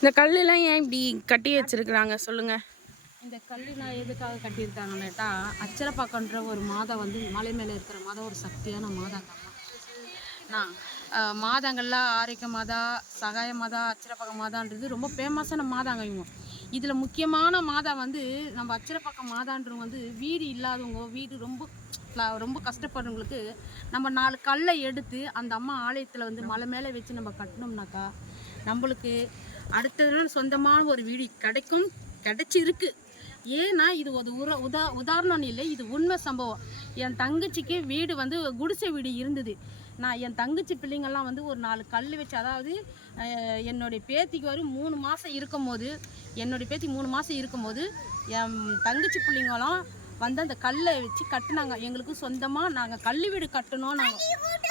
இந்த கல்லெல்லாம் ஏன் இப்படி கட்டி வச்சிருக்கிறாங்க? சொல்லுங்க. இந்த கல் நான் எதுக்காக கட்டியிருக்காங்கன்னுட்டா அச்சரப்பாக்கன்ற ஒரு மாதம் வந்து மலை மேலே இருக்கிற மாதம் ஒரு சக்தியான மாதாங்க நான் அஹ், ஆரோக்கிய மாதா சகாய மாதா அச்சரப்பாக்க மாதான்றது ரொம்ப ஃபேமஸான மாதாங்க இவங்க. இதில் முக்கியமான மாதா வந்து நம்ம அச்சரப்பாக்க மாதான்றவங்க வந்து வீடு இல்லாதவங்க வீடு ரொம்ப ரொம்ப கஷ்டப்படுறவங்களுக்கு நம்ம நாலு கல்லை எடுத்து அந்த அம்மா ஆலயத்தில் வந்து மலை மேலே வச்சு நம்ம கட்டினோம்னாக்கா நம்மளுக்கு அடுத்த சொந்தமான ஒரு வீடு கிடைக்கும் கிடைச்சிருக்கு. ஏன்னா இது ஒரு உர உதா உதாரணம் இல்லை இது உண்மை சம்பவம். என் தங்கச்சிக்கு வீடு வந்து குடிசை வீடு இருந்தது. நான் என் தங்கச்சி பிள்ளைங்கள்லாம் வந்து ஒரு நாலு கல் வச்சு அதாவது என்னுடைய பேத்திக்கு வரும் மூணு மாதம் இருக்கும்போது என்னுடைய பேத்தி மூணு மாதம் இருக்கும்போது என் தங்கச்சி பிள்ளைங்களாம் வந்து அந்த கல்லை வச்சு கட்டினாங்க. எங்களுக்கு சொந்தமாக நாங்கள் கல் வீடு கட்டணும் நாங்கள்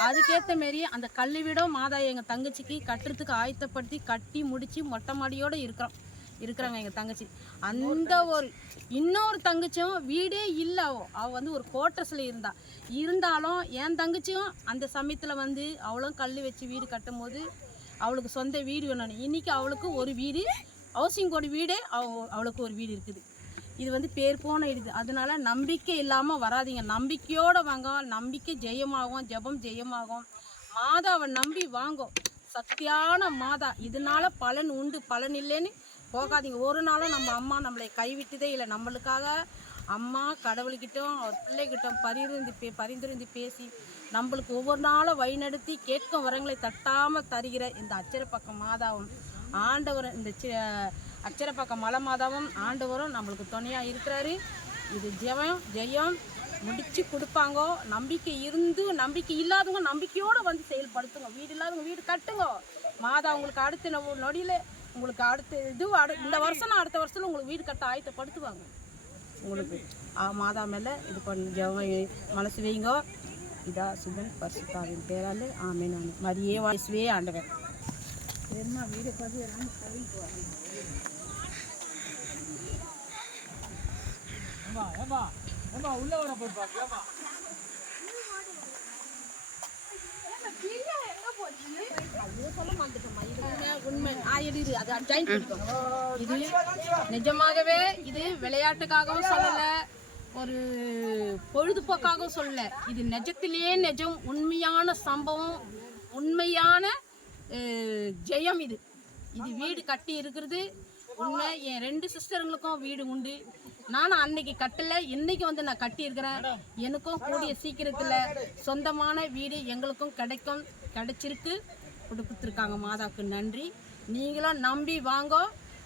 அதுக்கேற்ற மாரி அந்த கல் வீடும் மாதா எங்கள் தங்கச்சிக்கு கட்டுறதுக்கு ஆயத்தப்படுத்தி கட்டி முடித்து மொட்டை மாடியோடு இருக்கிறோம். இருக்கிறாங்க எங்கள் தங்கச்சி. அந்த ஒரு இன்னொரு தங்கச்சியும் வீடே இல்லை. அவ வந்து ஒரு கோட்டஸில் இருந்தா. இருந்தாலும் என் தங்கச்சியும் அந்த சமயத்தில் வந்து அவளும் கல் வச்சு வீடு கட்டும் போது அவளுக்கு சொந்த வீடு வேணும் இன்றைக்கி அவளுக்கு ஒரு வீடு ஹவுசிங் கோடு வீடே அவ அவளுக்கு ஒரு வீடு இருக்குது. இது வந்து பேர் போன இடுது அதனால நம்பிக்கை இல்லாமல் வராதீங்க. நம்பிக்கையோடு வாங்க. நம்பிக்கை ஜெயமாகும். ஜெபம் ஜெயமாகும். மாதாவை நம்பி வாங்கும் சக்தியான மாதா. இதனால பலன் உண்டு. பலன் இல்லைன்னு போகாதீங்க. ஒரு நாளும் நம்ம அம்மா நம்மளை கைவிட்டதே இல்லை. நம்மளுக்காக அம்மா கடவுள்கிட்டும் அவர் பிள்ளைகிட்டும் பரிந்து பே பரிந்துரைந்து பேசி நம்மளுக்கு ஒவ்வொரு நாளும் வழிநடத்தி கேட்கும் வரங்களை தட்டாமல் தருகிற இந்த அச்சரப்பக்கம் மாதாவும் ஆண்டவர் இந்த சி- அச்சரப்பாக்கம் மலை மாதாவும் ஆண்டவரும் நம்மளுக்கு துணையாக இருக்கிறாரு. இது ஜெயம் ஜெயம் முடிச்சு கொடுப்பாங்க. நம்பிக்கை இருந்து நம்பிக்கை இல்லாதவங்க நம்பிக்கையோடு வந்து செயல்படுத்துங்க. வீடு இல்லாதவங்க வீடு கட்டுங்க. மாதா உங்களுக்கு அடுத்த நொடியில் உங்களுக்கு அடுத்த இது அடு- இந்த வருஷம் அடுத்த வருஷம் உங்களுக்கு வீடு கட்ட ஆயத்தப்படுத்துவாங்க. உங்களுக்கு மாதா மேலே இது பண்ண ஜெபம் மனசு வைங்க. இதா சுபன் பரிசுத்தாவின் பேரால் ஆமே நான் மரியே வாய்ஸ்வே ஆண்டவர். வீடு ஐயோ, உண்மை. ஆ, எடு, இரு. அது join பண்ணிக்கோ. இது நிஜமாகவே இது விளையாட்டுக்காகவும் சொல்லல ஒரு பொழுதுபோக்காகவும் சொல்லல இது நிஜத்திலேயே நிஜம் உண்மையான சம்பவம் உண்மையான ஜெயம் இது இது வீடு கட்டி இருக்கிறது உண்மை என் ரெண்டு சிஸ்டருங்களுக்கும் வீடு உண்டு நானும் அன்னைக்கு கட்டல. இன்னைக்கு வந்து நான் கட்டியிருக்கிறேன். எனக்கும் கூடிய சீக்கிரத்தில் சொந்தமான வீடு எங்களுக்கும் கிடைக்கும் கிடைச்சிருக்கு. கொடுத்துருக்காங்க மாதாவுக்கு நன்றி. நீங்களும் நம்பி வாங்கோ.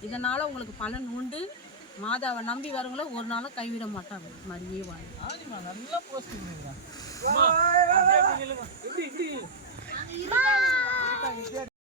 இதனால் உங்களுக்கு பலன் உண்டு. மாதாவை நம்பி வரவங்கள ஒரு நாளும் கைவிட மாட்டாங்க. மாதிரியே வாங்க